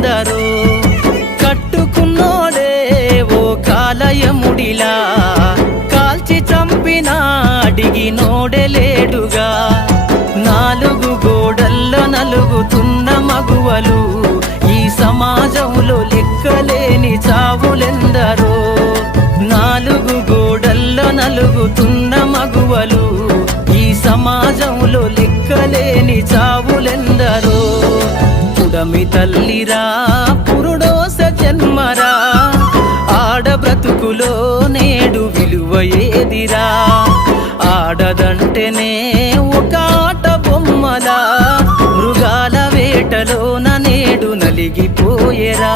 చావులెందరో కట్టుకున్నోడే ఓ కాలయముడిలా కాల్చి చంపినా అడిగినోడే లేడుగా నాలుగు గోడల్లో నలుగుతున్న మగువలు ఈ సమాజంలో లెక్కలేని చావులెందరో నాలుగు గోడల్లో నలుగుతున్న మగువలు ఈ సమాజంలో లెక్కలేని చావులెందరో పుడమి తల్లిరా పురుడోస జన్మరా ఆడ బ్రతుకులో నేడు విలువ ఏదిరా ఆడదంటేనే ఒక ఆట బొమ్మలా మృగాల వేటలోన నేడు నలిగిపోయేరా